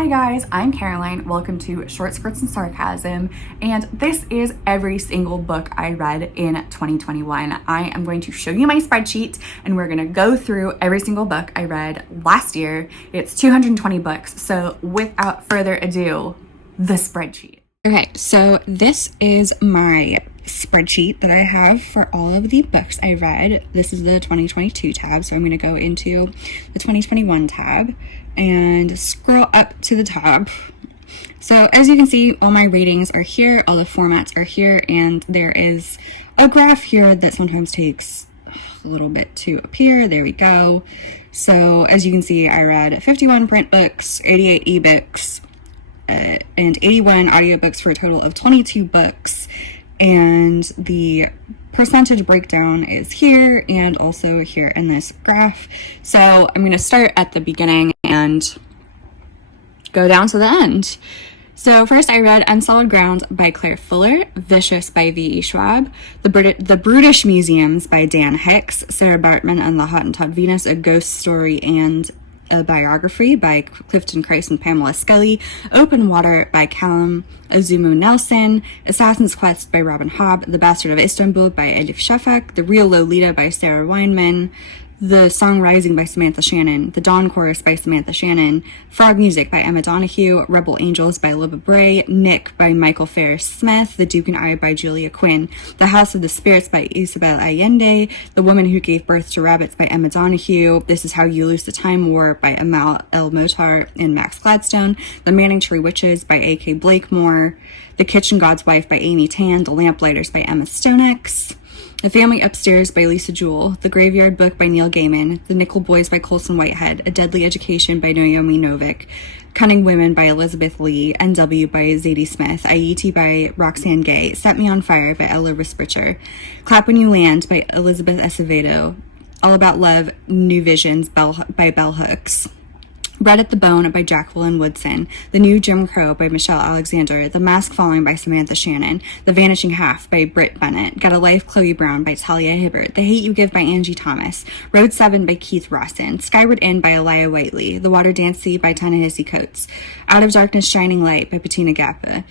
Hi guys, I'm Caroline. Welcome to Short Skirts and Sarcasm, and this is every single book I read in 2021. I am going to show you my spreadsheet, and we're going to go through every single book I read last year. It's 220 books, so without further ado, the spreadsheet. Okay, so this is my spreadsheet that I have for all of the books I read. This is the 2022 tab, so I'm going to go into the 2021 tab and scroll up to the top. So as you can see, all my ratings are here, all the formats are here, and there is a graph here that sometimes takes a little bit to appear. There we go. So as you can see, I read 51 print books, 88 ebooks, and 81 audiobooks for a total of 22 books. And the percentage breakdown is here and also here in this graph. So I'm going to start at the beginning and go down to the end. So first I read Unsolid Ground by Claire Fuller, Vicious by V.E. Schwab, The Brutish Museums by Dan Hicks, Sarah Bartman and the Hottentot Venus, a ghost story and a biography by Clifton Christ and Pamela Scully, Open Water by Callum Azumu Nelson, Assassin's Quest by Robin Hobb, The Bastard of Istanbul by Elif Shafak, The Real Lolita by Sarah Weinman, The Song Rising by Samantha Shannon, The Dawn Chorus by Samantha Shannon, Frog Music by Emma Donoghue, Rebel Angels by Libba Bray, Nick by Michael Ferris Smith, The Duke and I by Julia Quinn, The House of the Spirits by Isabel Allende, The Woman Who Gave Birth to Rabbits by Emma Donoghue, This Is How You Lose the Time War by Amal El Motar and Max Gladstone, The Manning Tree Witches by A.K. Blakemore, The Kitchen God's Wife by Amy Tan, The Lamplighters by Emma Stonex, The Family Upstairs by Lisa Jewell, The Graveyard Book by Neil Gaiman, The Nickel Boys by Colson Whitehead, A Deadly Education by Naomi Novik, Cunning Women by Elizabeth Lee, N.W. by Zadie Smith, Ayiti by Roxane Gay, Set Me on Fire by Ella Rispercher, Clap When You Land by Elizabeth Acevedo, All About Love, New Visions by Bell Hooks, Bread at the Bone by Jacqueline Woodson, The New Jim Crow by Michelle Alexander, The Mask Falling by Samantha Shannon, The Vanishing Half by Britt Bennett, Got a Life, Chloe Brown by Talia Hibbert, The Hate You Give by Angie Thomas, Road 7 by Keith Rawson, Skyward Inn by Elia Whiteley, The Water Dance Sea by Ta-Nehisi Coates, Out of Darkness Shining Light by Bettina Gappa,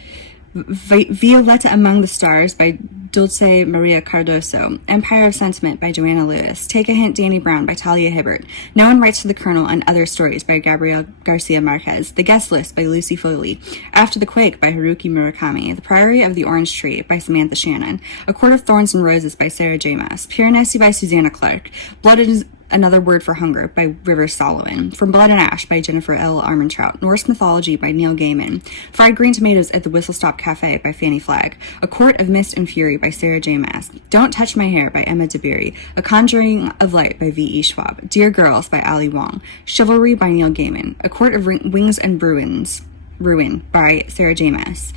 Violetta Among the Stars by Dulce Maria Cardoso, Empire of Sentiment by Joanna Lewis, Take a Hint, Danny Brown by Talia Hibbert, No One Writes to the Colonel and Other Stories by Gabrielle Garcia Marquez, The Guest List by Lucy Foley, After the Quake by Haruki Murakami, The Priory of the Orange Tree by Samantha Shannon, A Court of Thorns and Roses by Sarah J. Maas, Piranesi by Susanna Clark, Blood is Another Word for Hunger by River Solomon, From Blood and Ash by Jennifer L. Armentrout, Norse Mythology by Neil Gaiman, Fried Green Tomatoes at the Whistle Stop Cafe by Fanny Flagg, A Court of Mist and Fury by Sarah J. Maas, Don't Touch My Hair by Emma Dabiri, A Conjuring of Light by V.E. Schwab, Dear Girls by Ali Wong, Chivalry by Neil Gaiman, A Court of Wings and Ruin by Sarah J. Maas,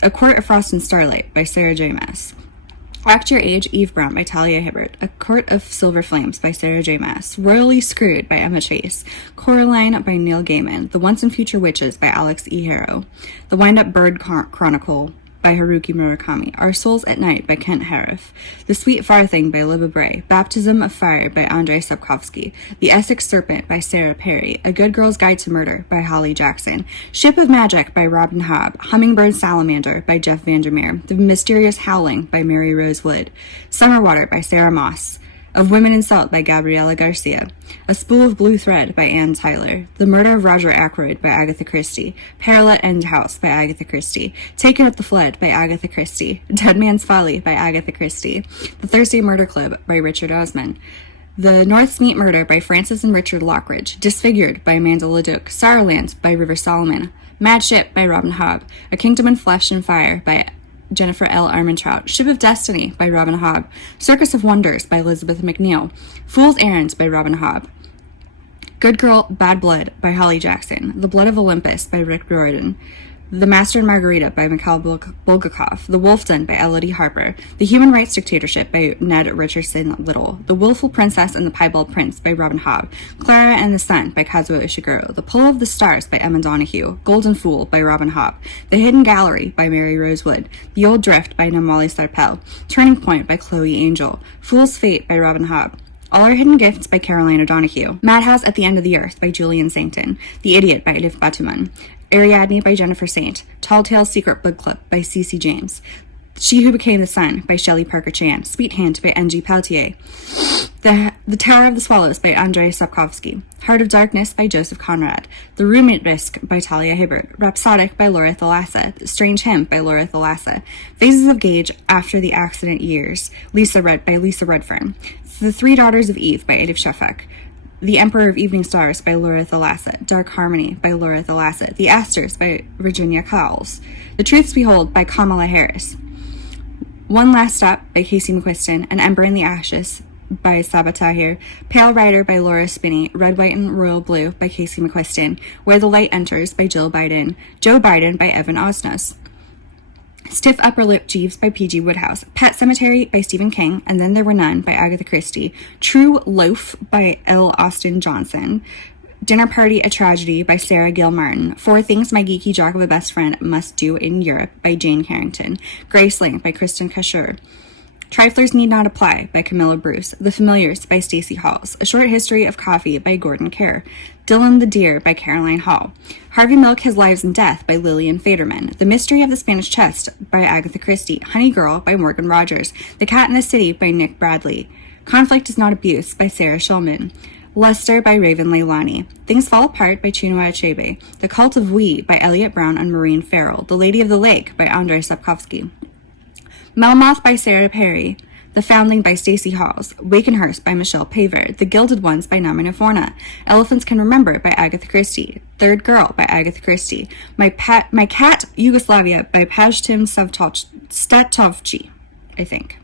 A Court of Frost and Starlight by Sarah J. Maas, Act Your Age, Eve Brown by Talia Hibbert, A Court of Silver Flames by Sarah J. Maas, Royally Screwed by Emma Chase, Coraline by Neil Gaiman, The Once and Future Witches by Alex E. Harrow, The Wind-Up Bird Chronicle by Haruki Murakami, Our Souls at Night by Kent Harif, The Sweet Far Thing by Libba Bray, Baptism of Fire by Andrei Sapkowski, The Essex Serpent by Sarah Perry, A Good Girl's Guide to Murder by Holly Jackson, Ship of Magic by Robin Hobb, Hummingbird Salamander by Jeff Vandermeer, The Mysterious Howling by Mary Rose Wood, Summer Water by Sarah Moss, Of Women in Salt by Gabriela Garcia, A Spool of Blue Thread by Ann Tyler, The Murder of Roger Ackroyd by Agatha Christie, Parallel End House by Agatha Christie, Taken at the Flood by Agatha Christie, Dead Man's Folly by Agatha Christie, The Thursday Murder Club by Richard Osman, The North Meat Murder by Francis and Richard Lockridge, Disfigured by Amanda Leduc, Sorrowland by River Solomon, Mad Ship by Robin Hobb, A Kingdom in Flesh and Fire by Jennifer L. Armentrout, Ship of Destiny by Robin Hobb, Circus of Wonders by Elizabeth McNeil, Fool's Errand by Robin Hobb, Good Girl, Bad Blood by Holly Jackson, The Blood of Olympus by Rick Riordan, The Master and Margarita by Mikhail Bulgakov, The Wolf Den by Elodie Harper, The Human Rights Dictatorship by Ned Richardson Little, The Willful Princess and the Piebald Prince by Robin Hobb, Clara and the Sun by Kazuo Ishiguro, The Pull of the Stars by Emma Donoghue, Golden Fool by Robin Hobb, The Hidden Gallery by Mary Rose Wood, The Old Drift by Namali Sarpel, Turning Point by Chloe Angel, Fool's Fate by Robin Hobb, All Our Hidden Gifts by Caroline O'Donoghue, Madhouse at the End of the Earth by Julian Sankton, The Idiot by Edith Batuman, Ariadne by Jennifer Saint, Tall Tale's Secret Book Club by C.C. James, She Who Became the Sun by Shelley Parker Chan, Sweet Hand by N.G. Peltier, The Tower of the Swallows by Andrei Sapkowski, Heart of Darkness by Joseph Conrad, The Room at Risk by Talia Hibbert, Rhapsodic by Laura Thalassa, The Strange Hymn by Laura Thalassa, Phases of Gage After the Accident Years by Lisa Redfern, The Three Daughters of Eve by Edith Shafak, The Emperor of Evening Stars by Laura Thalassa, Dark Harmony by Laura Thalassa, The Asters by Virginia Cowles, The Truths Behold by Kamala Harris, One Last Stop by Casey McQuiston, An Ember in the Ashes by Saba Tahir, Pale Rider by Laura Spinney, Red, White, and Royal Blue by Casey McQuiston, Where the Light Enters by Jill Biden, Joe Biden by Evan Osnos, Stiff Upper Lip Jeeves by P.G. Woodhouse, Pet Cemetery by Stephen King, And Then There Were None by Agatha Christie, True Loaf by L. Austin Johnson, Dinner Party, A Tragedy by Sarah Gil Martin, Four Things My Geeky Jock of a Best Friend Must Do in Europe by Jane Carrington, Graceling by Kristen Cashur, Triflers Need Not Apply by Camilla Bruce, The Familiars by Stacey Halls, A Short History of Coffee by Gordon Kerr, Dylan the Deer by Caroline Hall, Harvey Milk, His Lives and Death by Lillian Faderman, The Mystery of the Spanish Chest by Agatha Christie, Honey Girl by Morgan Rogers, The Cat in the City by Nick Bradley, Conflict is Not Abuse by Sarah Shulman, Lester by Raven Leilani, Things Fall Apart by Chinua Achebe, The Cult of We by Elliot Brown and Maureen Farrell, The Lady of the Lake by Andrei Sapkowski, Melmoth by Sarah Perry, The Foundling by Stacey Halls, Wakenhurst by Michelle Paver, The Gilded Ones by Namina Forna, Elephants Can Remember by Agatha Christie, Third Girl by Agatha Christie, My Cat Yugoslavia by Pajtim Statovci, I think.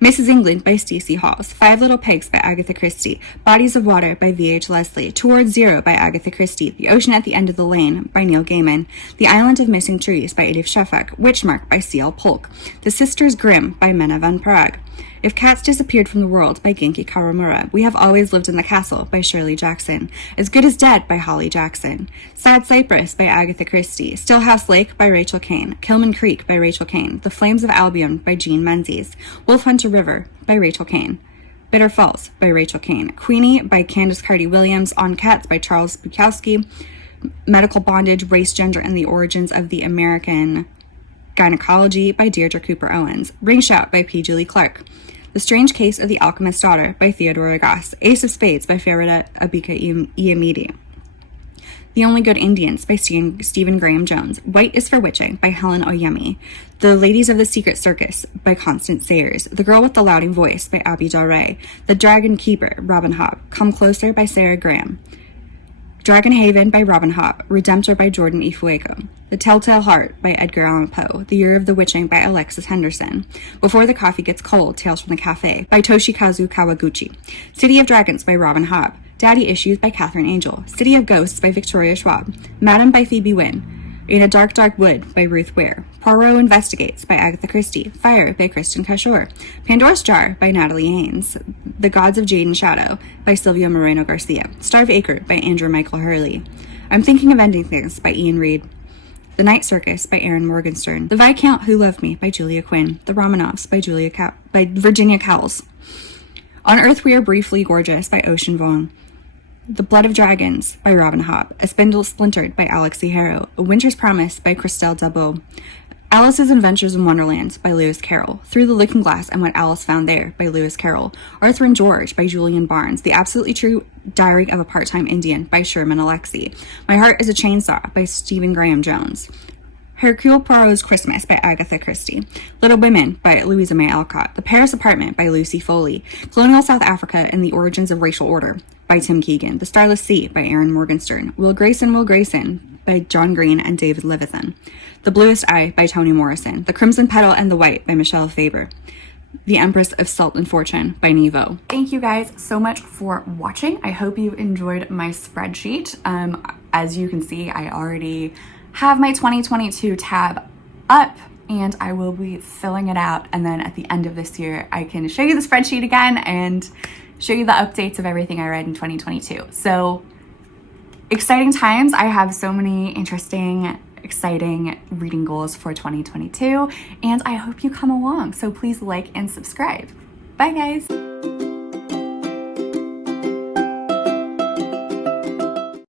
Mrs. England by Stacey Halls, Five Little Pigs by Agatha Christie, Bodies of Water by V.H. Leslie, Towards Zero by Agatha Christie, The Ocean at the End of the Lane by Neil Gaiman, The Island of Missing Trees by Edith Shafak, Witchmark by C.L. Polk, The Sisters Grimm by Mena van Praag, If Cats Disappeared from the World by Genki Kawamura, We Have Always Lived in the Castle by Shirley Jackson, As Good as Dead by Holly Jackson, Sad Cypress by Agatha Christie, Stillhouse Lake by Rachel Kane, Kilman Creek by Rachel Kane, The Flames of Albion by Jean Menzies, Wolf Hunter River by Rachel Kane, Bitter Falls by Rachel Kane, Queenie by Candace Carty Williams, On Cats by Charles Bukowski, Medical Bondage, Race, Gender, and the Origins of the American Gynecology by Deirdre Cooper Owens, Ring Shout by P. Julie Clark, The Strange Case of the Alchemist's Daughter by Theodora Goss, Ace of Spades by Farida Abika Iamidi, The Only Good Indians by Stephen Graham Jones, White is for Witching by Helen Oyemi, The Ladies of the Secret Circus by Constance Sayers, The Girl with the Louding Voice by Abby Del Rey, The Dragon Keeper, Robin Hobb, Come Closer by Sarah Graham, Dragon Haven by Robin Hobb, Redemptor by Jordan E. Fuego, The Telltale Heart by Edgar Allan Poe, The Year of the Witching by Alexis Henderson, Before the Coffee Gets Cold, Tales from the Cafe by Toshikazu Kawaguchi, City of Dragons by Robin Hobb, Daddy Issues by Catherine Angel, City of Ghosts by Victoria Schwab, Madam by Phoebe Wynne, In a Dark, Dark Wood by Ruth Ware, Poirot Investigates by Agatha Christie, Fire by Kristen Cashore, Pandora's Jar by Natalie Haynes, The Gods of Jade and Shadow by Silvia Moreno Garcia, Starve Acre by Andrew Michael Hurley, I'm Thinking of Ending Things by Ian Reid, The Night Circus by Aaron Morgenstern, The Viscount Who Loved Me by Julia Quinn, The Romanovs by Virginia Cowles, On Earth We Are Briefly Gorgeous by Ocean Vuong, The Blood of Dragons by Robin Hobb, A Spindle Splintered by Alexi Harrow, A Winter's Promise by Christelle Dabot, Alice's Adventures in Wonderland by Lewis Carroll, Through the Looking Glass and What Alice Found There by Lewis Carroll, Arthur and George by Julian Barnes, The Absolutely True Diary of a Part-Time Indian by Sherman Alexie, My Heart is a Chainsaw by Stephen Graham Jones, Hercule Poirot's Christmas by Agatha Christie, Little Women by Louisa May Alcott, The Paris Apartment by Lucy Foley, Colonial South Africa and the Origins of Racial Order by Tim Keegan, The Starless Sea by Aaron Morgenstern, Will Grayson by John Green and David Levithan, The Bluest Eye by Toni Morrison, The Crimson Petal and the White by Michelle Faber, The Empress of Salt and Fortune by Nevo. Thank you guys so much for watching. I hope you enjoyed my spreadsheet. As you can see, I already have my 2022 tab up and I will be filling it out, and then at the end of this year I can show you the spreadsheet again and show you the updates of everything I read in 2022. So exciting times. I have so many interesting, exciting reading goals for 2022 and I hope you come along. So please like and subscribe. Bye guys.